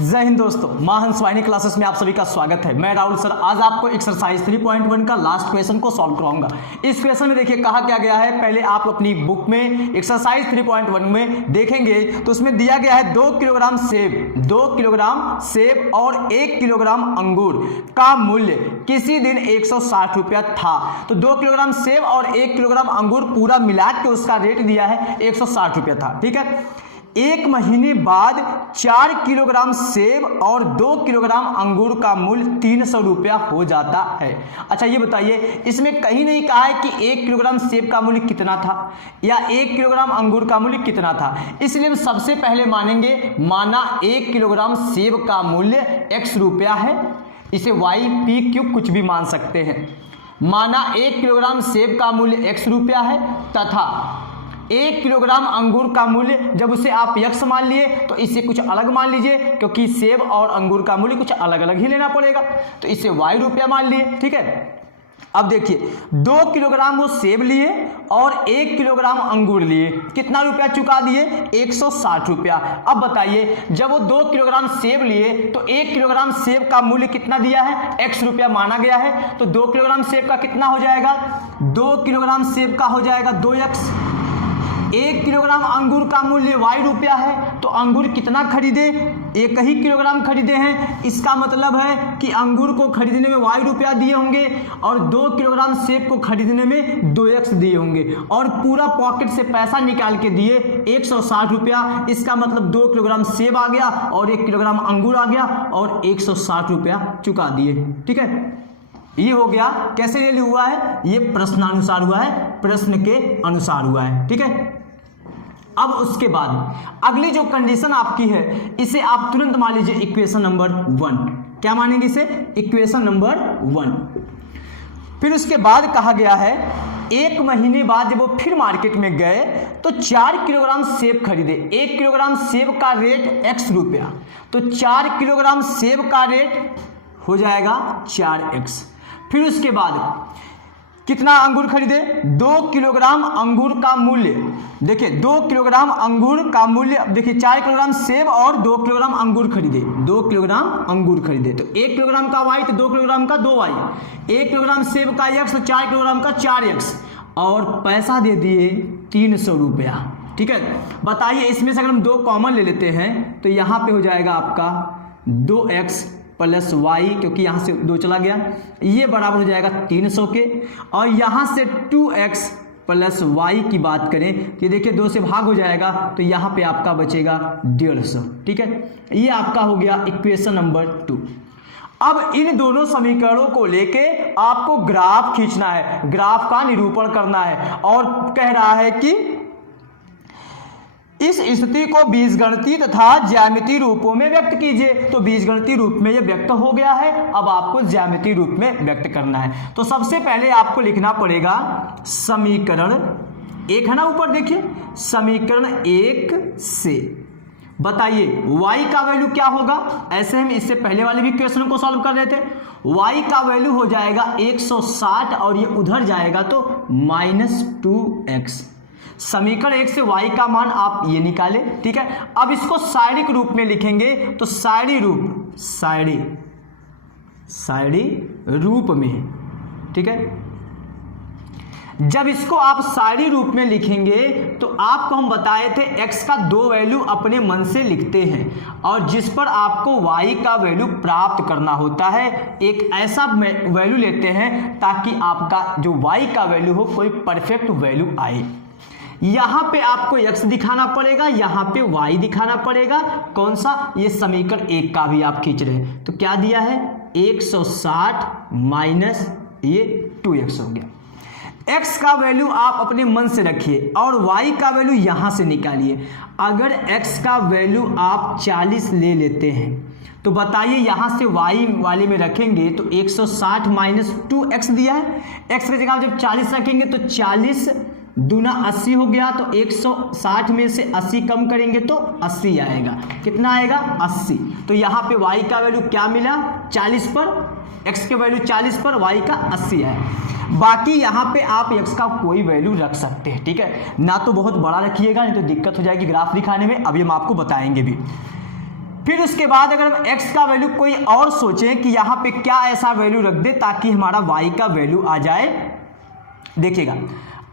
जय हिंद दोस्तों, मां हंस वाहिनी क्लासेस में आप सभी का स्वागत है। मैं राहुल सर आज आपको एक्सरसाइज 3.1 का लास्ट क्वेश्चन को सॉल्व कराऊंगा। इस क्वेश्चन में देखिए कहा क्या गया है, पहले आप अपनी बुक में एक्सरसाइज 3.1 में देखेंगे तो उसमें दिया गया है 2 किलोग्राम सेब और 1 किलोग्राम अंगूर का मूल्य किसी दिन 160 रुपया था। तो 2 किलोग्राम सेब और 1 किलोग्राम अंगूर पूरा मिला के उसका रेट दिया है 160 रुपया था। ठीक है, एक महीने बाद 4 किलोग्राम सेब और 2 किलोग्राम अंगूर का मूल्य 300 रुपया हो जाता है। अच्छा ये बताइए, इसमें कहीं नहीं कहा है कि 1 किलोग्राम सेब का मूल्य कितना था या 1 किलोग्राम अंगूर का मूल्य कितना था, इसलिए हम सबसे पहले मानेंगे माना 1 किलोग्राम सेब का मूल्य x रुपया है, इसे y p क्यूब कुछ भी मान सकते हैं। माना 1 किलोग्राम सेब का मूल्य x रुपया है तथा 1 किलोग्राम अंगूर का मूल्य, जब उसे आप यक्स मान लिए तो इसे कुछ अलग मान लीजिए, क्योंकि सेब और अंगूर का मूल्य कुछ अलग अलग ही लेना पड़ेगा, तो इसे y रुपया मान लिए। ठीक है, अब देखिए 2 किलोग्राम वो सेब लिए और 1 किलोग्राम अंगूर लिए, कितना रुपया चुका दिए 160 रुपया। अब बताइए, जब वो 2 किलोग्राम सेब लिए तो 1 किलोग्राम सेब का मूल्य कितना दिया है x रुपया माना गया है, तो 2 किलोग्राम सेब का कितना हो जाएगा, 2 किलोग्राम सेब का हो जाएगा 2x। 1 किलोग्राम अंगूर का मूल्य y रुपया है, तो अंगूर कितना खरीदे, 1 ही किलोग्राम खरीदे हैं, इसका मतलब है कि अंगूर को खरीदने में y रुपया दिए होंगे और 2 किलोग्राम सेब को खरीदने में 2x दिए होंगे, और पूरा पॉकेट से पैसा निकाल के दिए 160 रुपया। इसका मतलब 2 किलोग्राम सेब आ गया और 1 किलोग्राम अंगूर आ गया और 160 रुपया चुका दिए। ठीक है, ये हो गया। कैसे ये हुआ है, ये प्रश्नानुसार हुआ है, प्रश्न के अनुसार हुआ है। ठीक है, अब उसके बाद अगली जो कंडीशन आपकी है इसे आप तुरंत मान लीजिए इक्वेशन नंबर 1। क्या मानेंगे इसे, इक्वेशन नंबर 1। फिर उसके बाद कहा गया है 1 महीने बाद जब वो फिर मार्केट में गए तो 4 किलोग्राम सेब खरीदे। 1 किलोग्राम सेब का रेट x रुपया, तो 4 किलोग्राम सेब का रेट हो जाएगा 4x। फिर उसके बाद कितना अंगूर खरीदे, 2 किलोग्राम अंगूर का मूल्य, देखिए 2 किलोग्राम अंगूर का मूल्य, अब देखिए 4 किलोग्राम सेब और 2 किलोग्राम अंगूर खरीदे, 2 किलोग्राम अंगूर खरीदे, तो 1 किलोग्राम का y तो 2 किलोग्राम का 2y, 1 किलोग्राम सेब का x तो 4 किलोग्राम का 4x, और पैसा दे दिए 300 रुपया। ठीक है, बताइए इसमें से अगर हम 2 कॉमन ले लेते हैं तो यहाँ पे हो जाएगा आपका 2x प्लस y, क्योंकि यहाँ से 2 चला गया, ये बराबर हो जाएगा 300 के, और यहाँ से 2x प्लस y की बात करें तो देखिए 2 से भाग हो जाएगा, तो यहाँ पे आपका बचेगा 150। ठीक है, ये आपका हो गया इक्वेशन नंबर 2। अब इन दोनों समीकरणों को लेके आपको ग्राफ खींचना है, ग्राफ का निरूपण करना है, और कह रहा है कि इस स्थिति को बीजगणितीय तथा ज्यामितीय रूपों में व्यक्त कीजिए। तो बीजगणितीय रूप में ये व्यक्त हो गया है, अब आपको ज्यामितीय रूप में व्यक्त करना है। तो सबसे पहले आपको लिखना पड़ेगा समीकरण 1 है ना, ऊपर देखिए समीकरण 1 से बताइए y का वैल्यू क्या होगा। ऐसे हम इससे पहले वाले भी क्वेश्चन को सॉल्व कर रहे थे। y का वैल्यू हो जाएगा 160 और ये उधर जाएगा तो -2x। समीकरण 1 से y का मान आप ये निकाले। ठीक है, अब इसको सारणिक रूप में लिखेंगे तो सारणी रूप में। ठीक है, जब इसको आप सारणी रूप में लिखेंगे तो आपको हम बताए थे x का 2 वैल्यू अपने मन से लिखते हैं, और जिस पर आपको y का वैल्यू प्राप्त करना होता है एक ऐसा वैल्यू लेते हैं ताकि आपका जो y का वैल्यू हो कोई परफेक्ट वैल्यू आए। यहाँ पे आपको x दिखाना पड़ेगा, यहाँ पे y दिखाना पड़ेगा। कौन सा, ये समीकरण 1 का भी आप खींच रहे हैं, तो क्या दिया है 160 माइनस ये 2x हो गया। x का वैल्यू आप अपने मन से रखिए और y का वैल्यू यहाँ से निकालिए। अगर x का वैल्यू आप 40 ले लेते हैं तो बताइए यहाँ से y वाले में रखेंगे तो 160 माइनस 2x दिया है, x की जगह जब 40 रखेंगे तो 40 दूना 80 हो गया, तो 160 में से 80 कम करेंगे तो 80 आएगा। कितना आएगा 80। तो यहाँ पे y का वैल्यू क्या मिला 40 पर, x के वैल्यू 40 पर, y का 80 है। बाकी यहाँ पे आप x का कोई वैल्यू रख सकते हैं। ठीक है ना, तो बहुत बड़ा रखिएगा नहीं तो दिक्कत हो जाएगी ग्राफ दिखाने में, अभी हम आपको बताएंगे भी। फिर उसके बाद अगर हम x का वैल्यू कोई और सोचें कि यहाँ पे क्या ऐसा वैल्यू रख दे ताकि हमारा y का वैल्यू आ जाए। देखिएगा,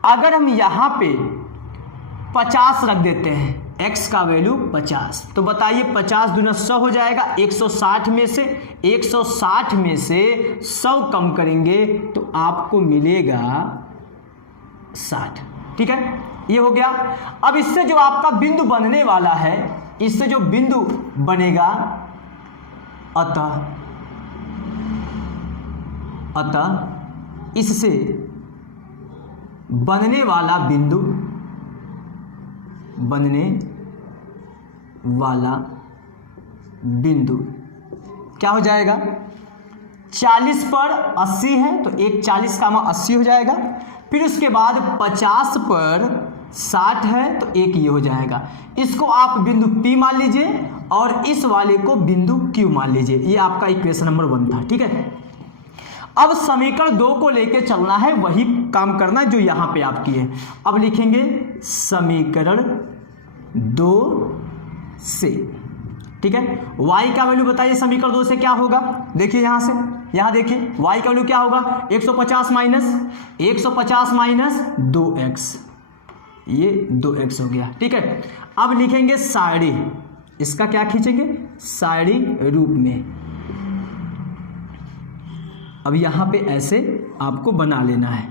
अगर हम यहाँ पे 50 रख देते हैं, x का वैल्यू 50, तो बताइए 50 दूना 100 हो जाएगा। 160 में से 100 कम करेंगे तो आपको मिलेगा 60। ठीक है, ये हो गया। अब इससे जो आपका बिंदु बनने वाला है, इससे जो बिंदु बनेगा, अतः इससे बनने वाला बिंदु क्या हो जाएगा? 40 पर 80 है तो एक 40 का 80 हो जाएगा। फिर उसके बाद 50 पर 60 है तो एक ये हो जाएगा। इसको आप बिंदु P मान लीजिए और इस वाले को बिंदु Q मान लीजिए। ये आपका इक्वेशन नंबर 1 था। ठीक है, अब समीकरण 2 को लेके चलना है, वही काम करना जो यहां पे आप किए। अब लिखेंगे समीकरण 2 से। ठीक है, y का वैल्यू बताइए समीकरण 2 से क्या होगा? देखिए यहां से, यहां देखिए y का वैल्यू क्या होगा? 150 माइनस 2x, ये 2x हो गया। ठीक है, अब लिखेंगे सारणी, इसका क्या खींचेंगे? सारणी रूप में। अब यहां पे ऐसे आपको बना लेना है।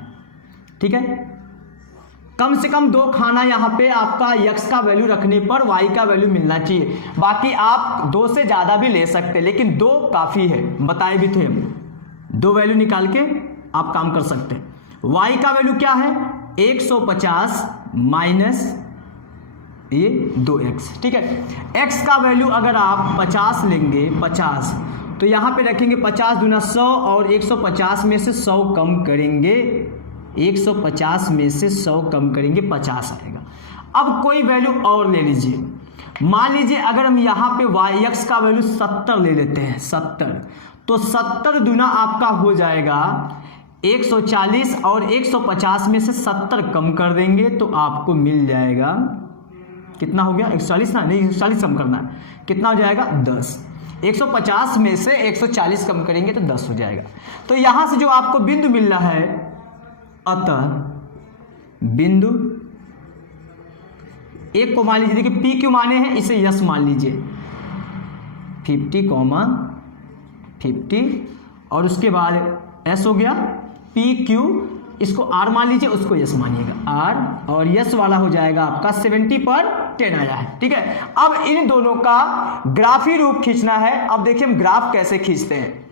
ठीक है, कम से कम 2 खाना यहाँ पे आपका x का वैल्यू रखने पर y का वैल्यू मिलना चाहिए। बाकी आप 2 से ज़्यादा भी ले सकते हैं, लेकिन 2 काफ़ी है, बताए भी थे हम। 2 वैल्यू निकाल के आप काम कर सकते हैं। y का वैल्यू क्या है? 150 माइनस ये 2x। ठीक है, x का वैल्यू अगर आप 50 लेंगे, 50 तो यहाँ पे रखेंगे 50 दूना 100 और 150 में से 100 कम करेंगे, 150 में से 100 कम करेंगे 50 आएगा। अब कोई वैल्यू और ले लीजिए, मान लीजिए अगर हम यहाँ पे x का वैल्यू 70 ले लेते हैं, 70 तो 70 दूना आपका हो जाएगा 140 और 150 में से 70 कम कर देंगे तो आपको मिल जाएगा, कितना हो गया? 140 ना, नहीं 140 कम करना है, कितना हो जाएगा? 10। 150 में से 140 कम करेंगे तो 10 हो जाएगा। तो यहाँ से जो आपको बिंदु मिल रहा है, अतः बिंदु एक को मान लीजिए, देखिए P क्यों माने हैं, इसे यस मान लीजिए, 50, और उसके बाद S हो गया, PQ, इसको R मान लीजिए, उसको यस मानिएगा, R, और यस वाला हो जाएगा आपका 70 पर 10 आया है। ठीक है, अब इन दोनों का ग्राफी रूप खींचना है। अब देखिए हम ग्राफ कैसे खींचते हैं।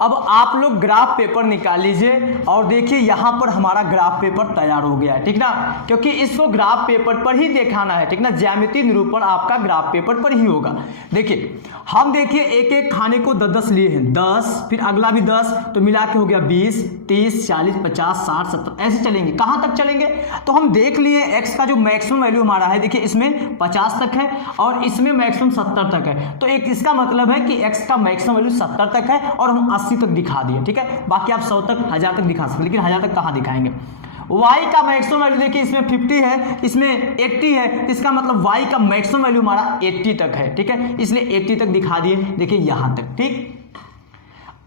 अब आप लोग ग्राफ पेपर निकाल लीजिए और देखिए यहाँ पर हमारा ग्राफ पेपर तैयार हो गया है। ठीक ना, क्योंकि इसको ग्राफ पेपर पर ही दिखाना है। ठीक ना, ज्यामितीय निरूपण आपका ग्राफ पेपर पर ही होगा। देखिए हम देखिए एक एक खाने को 10 लिए हैं, 10 फिर अगला भी 10, तो मिला के हो गया 20, 30, 40, 50, 60, 70 ऐसे चलेंगे। कहाँ तक चलेंगे? तो हम देख लिए x का जो मैक्सिमम वैल्यू हमारा है, देखिए इसमें 50 तक है और इसमें मैक्सिमम 70 तक है। तो एक इसका मतलब है कि x का मैक्सिमम वैल्यू 70 तक है और हम 80 तक दिखा दिए। ठीक है, बाकी आप 100 तक, 1000 तक दिखा सकते, लेकिन 1000 तक कहाँ दिखाएंगे। y का मैक्सिमम वैल्यू देखिए इसमें 50 है, इसमें 80 है, इसका मतलब y का मैक्सिमम वैल्यू हमारा 80 तक है। ठीक है, इसलिए 80 तक दिखा दिए, देखिए यहां तक। ठीक,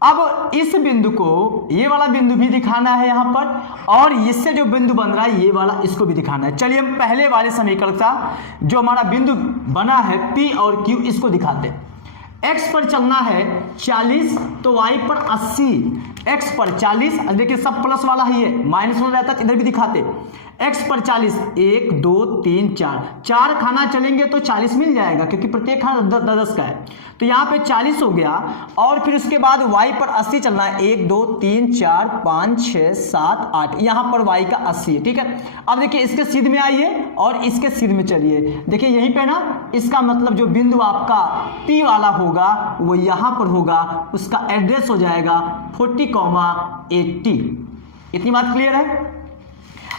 अब इस बिंदु को, ये वाला बिंदु भी दिखाना है यहाँ पर, और इससे जो बिंदु बन रहा है ये वाला, इसको भी दिखाना है। चलिए हम पहले वाले समीकरण का जो हमारा बिंदु बना है P और Q, इसको दिखाते हैं। x पर चलना है 40 तो y पर 80, x पर 40, देखिए सब प्लस वाला ही है, माइनस वाला रहता है, इधर भी दिखाते। x पर 40, 1 2 3 4 खाना चलेंगे तो 40 मिल जाएगा, क्योंकि प्रत्येक खाना 10 का है, तो यहाँ पे 40 हो गया। और फिर उसके बाद y पर 80 चलना है, 1 2 3 4 5 6 7 8, यहाँ पर y का 80 है। ठीक है, अब देखिए इसके सीध में आइए और इसके सीध में चलिए, देखिए यहीं पे ना, इसका मतलब जो बिंदु आपका P वाला होगा वो यहाँ पर होगा, उसका एड्रेस हो जाएगा 40,80। इतनी बात क्लियर है।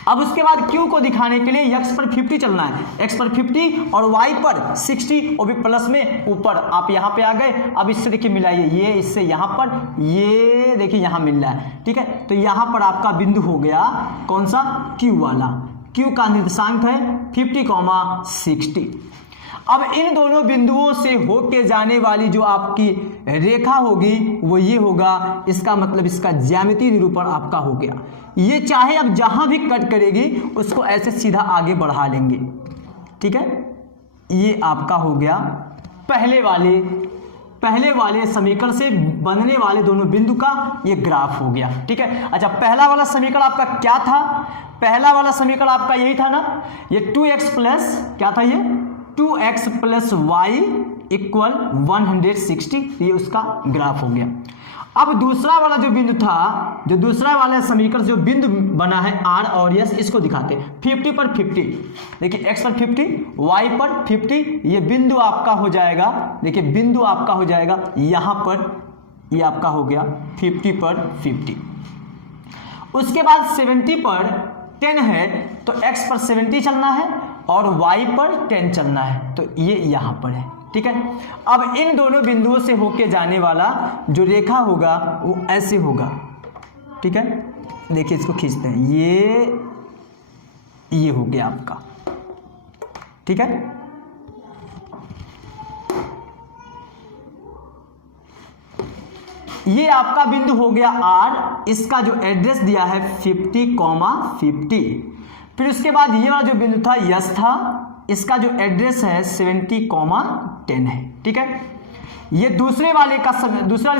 अब उसके बाद Q को दिखाने के लिए x पर 50 चलना है, x पर 50 और y पर 60, वो भी प्लस में ऊपर। आप यहाँ पे आ गए, अब इससे देखिए मिलाइए, ये इससे यहाँ पर, ये देखिए यहाँ मिल रहा है। ठीक है, तो यहाँ पर आपका बिंदु हो गया कौन सा? Q वाला। Q का निर्देशांक है 50,60। अब इन दोनों बिंदुओं से होके जाने वाली जो आपकी रेखा होगी वो ये होगा, इसका मतलब इसका ज्यामितीय निरूपण आपका हो गया। ये चाहे अब जहां भी कट करेगी उसको ऐसे सीधा आगे बढ़ा लेंगे, ठीक है। ये आपका हो गया पहले वाले समीकरण से बनने वाले दोनों बिंदु का ये ग्राफ हो गया, ठीक है। अच्छा, पहला वाला समीकरण आपका क्या था? पहला वाला समीकरण आपका यही था ना, ये 2x प्लस क्या था, ये 2x प्लस वाई इक्वल 160, ये उसका ग्राफ हो गया। अब दूसरा वाला जो बिंदु था, जो दूसरा वाला समीकरण जो बिंदु बना है r और s, इसको दिखाते हैं 50 पर 50, देखिए x पर 50, y पर 50, ये बिंदु आपका हो जाएगा, देखिए बिंदु आपका हो जाएगा यहां पर, ये आपका हो गया 50 पर 50। उसके बाद 70 पर 10 है तो x पर 70 चलना है और y पर 10 चलना है, तो ये यहां पर है, ठीक है। अब इन दोनों बिंदुओं से होके जाने वाला जो रेखा होगा वो ऐसे होगा, ठीक है। देखिए इसको खींचते हैं, ये हो गया आपका, ठीक है। ये आपका बिंदु हो गया R, इसका जो एड्रेस दिया है 50,50। फिर उसके बाद ये वाला जो बिंदु था यस था, इसका जो एड्रेस है 70,10 है, ठीक है। ये दूसरे वाले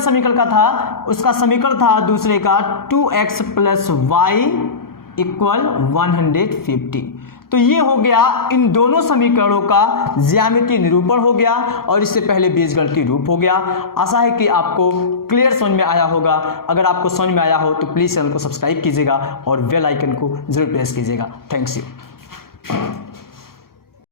समीकरण का था, उसका समीकरण था दूसरे का 2x प्लस वाई इक्वल 150। तो ये हो गया इन दोनों समीकरणों का ज्यामितीय निरूपण हो गया और इससे पहले बीजगणितीय रूप हो गया। आशा है कि आपको क्लियर समझ में आया होगा। अगर आपको समझ में आया हो तो प्लीज़ चैनल को सब्सक्राइब कीजिएगा और बेल आइकन को जरूर प्रेस कीजिएगा। Thanks you.